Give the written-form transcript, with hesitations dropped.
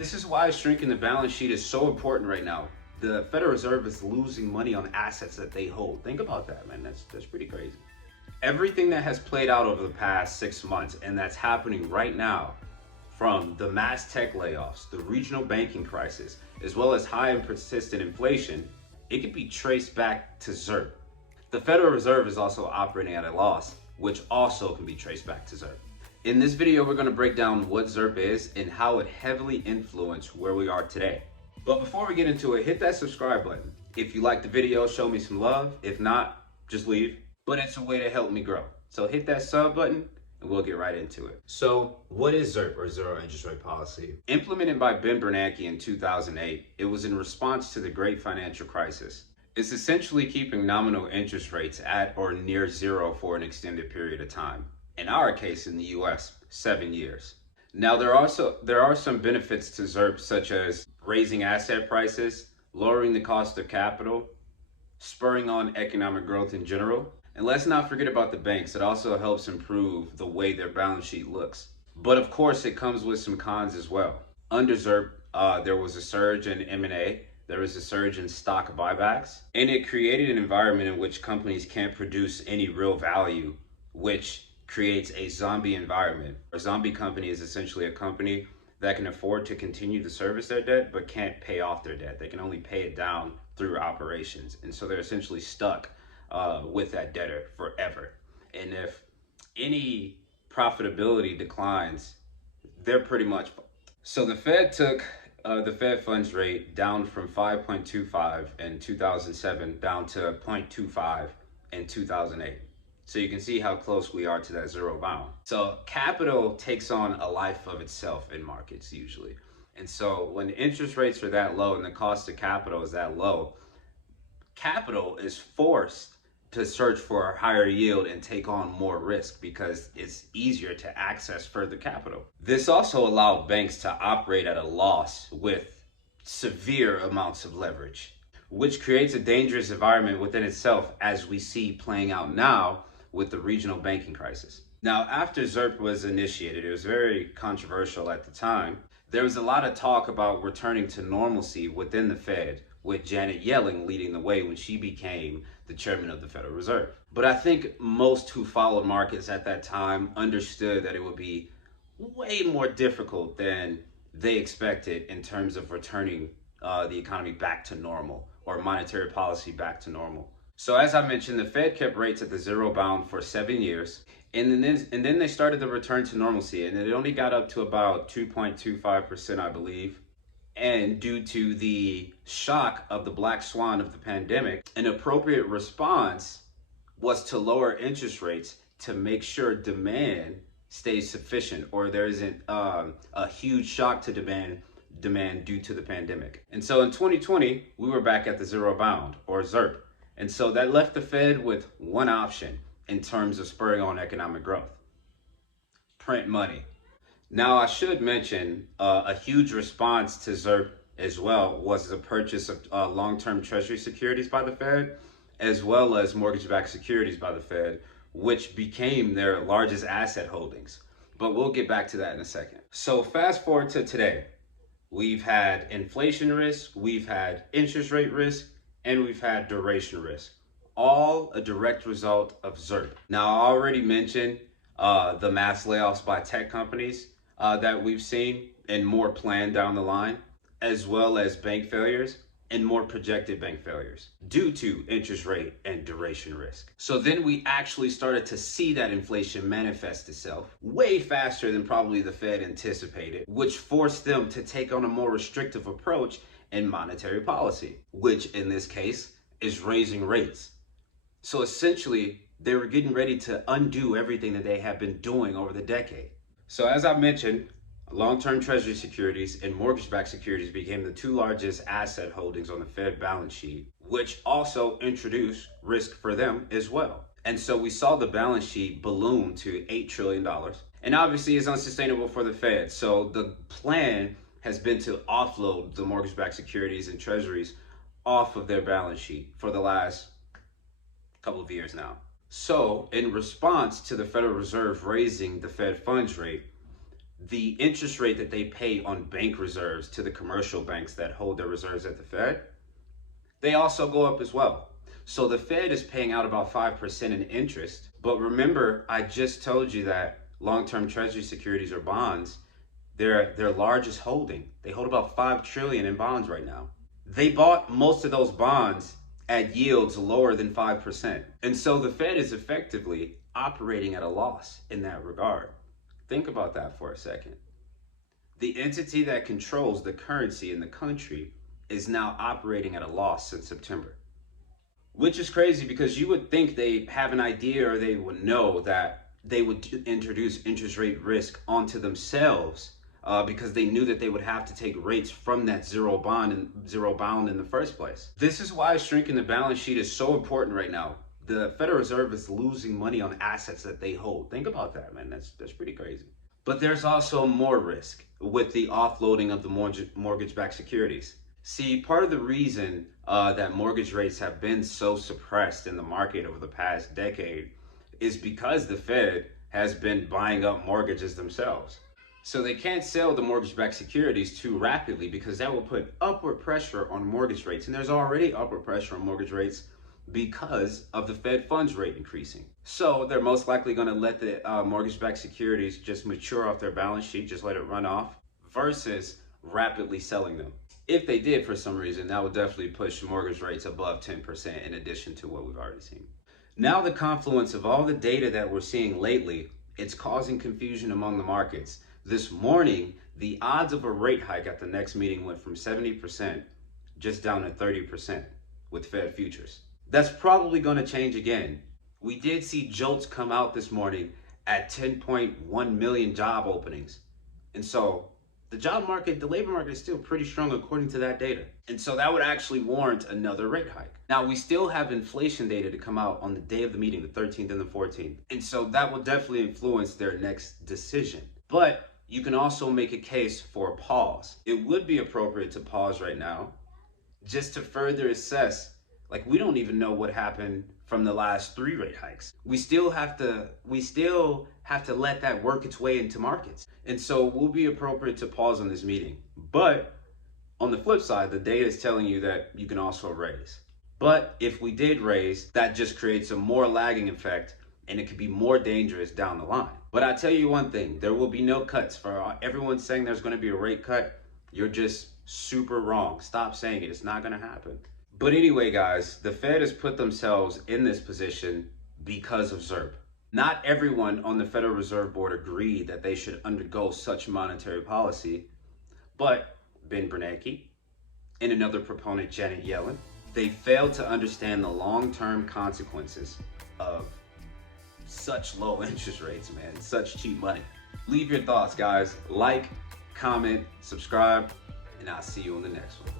This is why shrinking the balance sheet is so important right now. The Federal Reserve is losing money on assets that they hold. Think about that, man. That's pretty crazy. Everything that has played out over the past 6 months and that's happening right now, from the mass tech layoffs, the regional banking crisis, as well as high and persistent inflation, it can be traced back to ZIRP. The Federal Reserve is also operating at a loss, which also can be traced back to ZIRP. In this video, we're going to break down what ZIRP is and how it heavily influenced where we are today. But before we get into it, hit that subscribe button. If you like the video, show me some love. If not, just leave. But it's a way to help me grow. So hit that sub button and we'll get right into it. So what is ZIRP, or zero interest rate policy? Implemented by Ben Bernanke in 2008, it was in response to the great financial crisis. It's essentially keeping nominal interest rates at or near zero for an extended period of time. In our case, in the US, 7 years. Now, there are some benefits to ZIRP, such as raising asset prices, lowering the cost of capital, spurring on economic growth in general. And let's not forget about the banks. It also helps improve the way their balance sheet looks. But of course, it comes with some cons as well. Under ZIRP, there was a surge in M&A. There was a surge in stock buybacks. And it created an environment in which companies can't produce any real value, which creates a zombie environment. A zombie company is essentially a company that can afford to continue to service their debt, but can't pay off their debt. They can only pay it down through operations. And so they're essentially stuck with that debtor forever. And if any profitability declines, they're pretty much. So the Fed took the Fed funds rate down from 5.25 in 2007 down to 0.25 in 2008. So you can see how close we are to that zero bound. So capital takes on a life of itself in markets usually. And so when interest rates are that low and the cost of capital is that low, capital is forced to search for a higher yield and take on more risk because it's easier to access further capital. This also allowed banks to operate at a loss with severe amounts of leverage, which creates a dangerous environment within itself, as we see playing out now with the regional banking crisis. Now, after ZIRP was initiated, it was very controversial at the time. There was a lot of talk about returning to normalcy within the Fed, with Janet Yellen leading the way when she became the chairman of the Federal Reserve. But I think most who followed markets at that time understood that it would be way more difficult than they expected in terms of returning the economy back to normal, or monetary policy back to normal. So as I mentioned, the Fed kept rates at the zero bound for 7 years, and then they started the return to normalcy, and it only got up to about 2.25%, I believe. And due to the shock of the black swan of the pandemic, an appropriate response was to lower interest rates to make sure demand stays sufficient, or there isn't a huge shock to demand due to the pandemic. And so in 2020, we were back at the zero bound, or ZIRP. And so that left the Fed with one option in terms of spurring on economic growth: print money. Now, I should mention a huge response to ZIRP as well was the purchase of long-term treasury securities by the Fed, as well as mortgage-backed securities by the Fed, which became their largest asset holdings. But we'll get back to that in a second. So fast forward to today. We've had inflation risk, we've had interest rate risk, and we've had duration risk, all a direct result of ZIRP. Now, I already mentioned the mass layoffs by tech companies that we've seen, and more planned down the line, as well as bank failures and more projected bank failures due to interest rate and duration risk. So then we actually started to see that inflation manifest itself way faster than probably the Fed anticipated, which forced them to take on a more restrictive approach in monetary policy, which in this case is raising rates. So essentially, they were getting ready to undo everything that they have been doing over the decade. So as I mentioned, long-term treasury securities and mortgage-backed securities became the two largest asset holdings on the Fed balance sheet, which also introduced risk for them as well. And so we saw the balance sheet balloon to $8 trillion. And obviously it's unsustainable for the Fed. So the plan has been to offload the mortgage-backed securities and treasuries off of their balance sheet for the last couple of years now. So in response to the Federal Reserve raising the Fed funds rate, the interest rate that they pay on bank reserves to the commercial banks that hold their reserves at the Fed, they also go up as well. So the Fed is paying out about 5% in interest. But remember, I just told you that long-term treasury securities or bonds, their largest holding. They hold about 5 trillion in bonds right now. They bought most of those bonds at yields lower than 5%. And so the Fed is effectively operating at a loss in that regard. Think about that for a second. The entity that controls the currency in the country is now operating at a loss since September. Which is crazy because you would think they have an idea or they would know that they would introduce interest rate risk onto themselves because they knew that they would have to take rates from that zero bound in the first place. This is why shrinking the balance sheet is so important right now. The Federal Reserve is losing money on assets that they hold. Think about that, man. That's pretty crazy. But there's also more risk with the offloading of the mortgage-backed securities. See, part of the reason that mortgage rates have been so suppressed in the market over the past decade is because the Fed has been buying up mortgages themselves. So they can't sell the mortgage-backed securities too rapidly because that will put upward pressure on mortgage rates. And there's already upward pressure on mortgage rates because of the Fed funds rate increasing. So they're most likely going to let the mortgage-backed securities just mature off their balance sheet, just let it run off, versus rapidly selling them. If they did for some reason, that would definitely push mortgage rates above 10% in addition to what we've already seen. Now the confluence of all the data that we're seeing lately, it's causing confusion among the markets. This morning, the odds of a rate hike at the next meeting went from 70% just down to 30% with Fed futures. That's probably going to change again. We did see jolts come out this morning at 10.1 million job openings. And so the job market, the labor market is still pretty strong according to that data. And so that would actually warrant another rate hike. Now we still have inflation data to come out on the day of the meeting, the 13th and the 14th. And so that will definitely influence their next decision. But you can also make a case for a pause. It would be appropriate to pause right now just to further assess, like, we don't even know what happened from the last 3 rate hikes. We still have to let that work its way into markets. And so it will be appropriate to pause on this meeting. But on the flip side, the data is telling you that you can also raise. But if we did raise, that just creates a more lagging effect and it could be more dangerous down the line. But I tell you one thing, there will be no cuts. For everyone saying there's going to be a rate cut, you're just super wrong. Stop saying it. It's not going to happen. But anyway, guys, the Fed has put themselves in this position because of ZIRP. Not everyone on the Federal Reserve Board agreed that they should undergo such monetary policy, but Ben Bernanke and another proponent, Janet Yellen, they failed to understand the long-term consequences of such low interest rates, man, such cheap money. Leave your thoughts, guys. Like, comment, subscribe, and I'll see you on the next one.